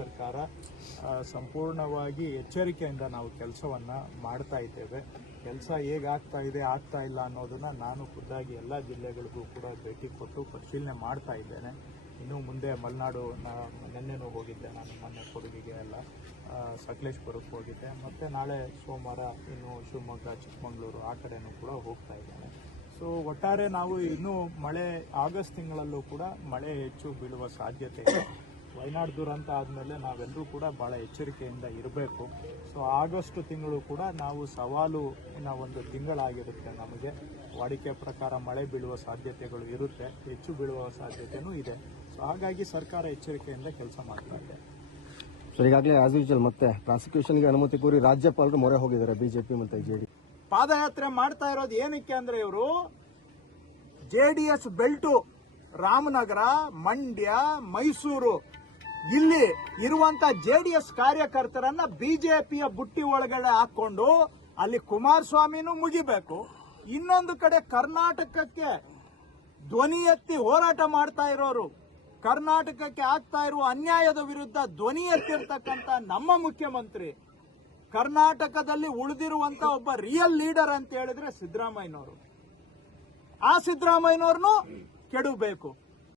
ಸರ್ಕಾರ ಸಂಪೂರ್ಣವಾಗಿ ಎಚ್ಚರಿಕೆಯಿಂದ ನಾವು ಕೆಲಸವನ್ನು ಮಾಡ್ತಾ ಇದ್ದೇವೆ. ಕೆಲಸ ಹೇಗಾಗ್ತಾ ಇದೆ, ಆಗ್ತಾ ಇಲ್ಲ ಅನ್ನೋದನ್ನು ನಾನು ಖುದ್ದಾಗಿ ಎಲ್ಲ ಜಿಲ್ಲೆಗಳಿಗೂ ಕೂಡ ಭೇಟಿ ಕೊಟ್ಟು ಪರಿಶೀಲನೆ ಮಾಡ್ತಾ ಇದ್ದೇನೆ. ಇನ್ನು ಮುಂದೆ ಮಲೆನಾಡು ನಿನ್ನೆನೂ ಹೋಗಿದ್ದೆ ನಾನು, ಮೊನ್ನೆ ಕೊಡಗಿಗೆ ಎಲ್ಲ. ಸಕಲೇಶ್ಪುರಕ್ಕೆ ಹೋಗಿದ್ದೆ. ಮತ್ತು ನಾಳೆ ಸೋಮವಾರ ಇನ್ನು ಶಿವಮೊಗ್ಗ, ಚಿಕ್ಕಮಗಳೂರು ಆ ಕಡೆನೂ ಕೂಡ ಹೋಗ್ತಾ ಇದ್ದೇನೆ. ಸೊ ಒಟ್ಟಾರೆ ನಾವು ಇನ್ನೂ ಮಳೆ, ಆಗಸ್ಟ್ ತಿಂಗಳಲ್ಲೂ ಕೂಡ ಮಳೆ ಹೆಚ್ಚು ಬೀಳುವ ಸಾಧ್ಯತೆ ಇದೆ. ವಯನಾಡು ದುರಂತ ಆದಮೇಲೆ ನಾವೆಲ್ಲರೂ ಕೂಡ ಬಹಳ ಎಚ್ಚರಿಕೆಯಿಂದ ಇರಬೇಕು. ಸೊ ಆಗಸ್ಟ್ ತಿಂಗಳು ಕೂಡ ನಾವು ಸವಾಲು ಒಂದು ತಿಂಗಳಾಗಿರುತ್ತೆ ನಮಗೆ. ವಾಡಿಕೆ ಪ್ರಕಾರ ಮಳೆ ಬೀಳುವ ಸಾಧ್ಯತೆಗಳು ಇರುತ್ತೆ. ಹೆಚ್ಚು ಬೀಳುವ ಸಾಧ್ಯತೆಯೂ ಇದೆ. ಸೊ ಹಾಗಾಗಿ ಸರ್ಕಾರ ಎಚ್ಚರಿಕೆಯಿಂದ ಕೆಲಸ ಮಾಡ್ತಾ ಇದೆ. ಸರ್ ಈಗಾಗಲೇ ಆಸ್ ಯೂಶಲ್ ಮತ್ತೆ ಪ್ರಾಸಿಕ್ಯೂಷನ್ಗೆ ಅನುಮತಿ ಕೋರಿ ರಾಜ್ಯಪಾಲರು ಮೊರೆ ಹೋಗಿದ್ದಾರೆ. ಬಿಜೆಪಿ ಮತ್ತೆ ಜೆಡಿ ಪಾದಯಾತ್ರೆ ಮಾಡ್ತಾ ಇರೋದು ಏನಕ್ಕೆ ಅಂದ್ರೆ ಇವರು ಜೆಡಿಎಸ್ ಬೆಲ್ಟು ರಾಮನಗರ ಮಂಡ್ಯ ಮೈಸೂರು ಇಲ್ಲಿ ಇರುವಂತ ಜೆಡಿಎಸ್ ಕಾರ್ಯಕರ್ತರನ್ನ ಬಿಜೆಪಿಯ ಬುಟ್ಟಿ ಒಳಗಡೆ ಹಾಕೊಂಡು ಅಲ್ಲಿ ಕುಮಾರಸ್ವಾಮಿನೂ ಮುಗಿಬೇಕು. ಇನ್ನೊಂದು ಕಡೆ ಕರ್ನಾಟಕಕ್ಕೆ ಧ್ವನಿ ಎತ್ತಿ ಹೋರಾಟ ಮಾಡ್ತಾ ಇರೋರು, ಕರ್ನಾಟಕಕ್ಕೆ ಆಗ್ತಾ ಇರುವ ಅನ್ಯಾಯದ ವಿರುದ್ಧ ಧ್ವನಿ ಎತ್ತಿರ್ತಕ್ಕಂಥ ನಮ್ಮ ಮುಖ್ಯಮಂತ್ರಿ, ಕರ್ನಾಟಕದಲ್ಲಿ ಉಳಿದಿರುವಂತ ಒಬ್ಬ ರಿಯಲ್ ಲೀಡರ್ ಅಂತ ಹೇಳಿದ್ರೆ ಸಿದ್ದರಾಮಯ್ಯನವರು. ಆ ಸಿದ್ದರಾಮಯ್ಯನವ್ರನ್ನು ಕೆಡಬೇಕು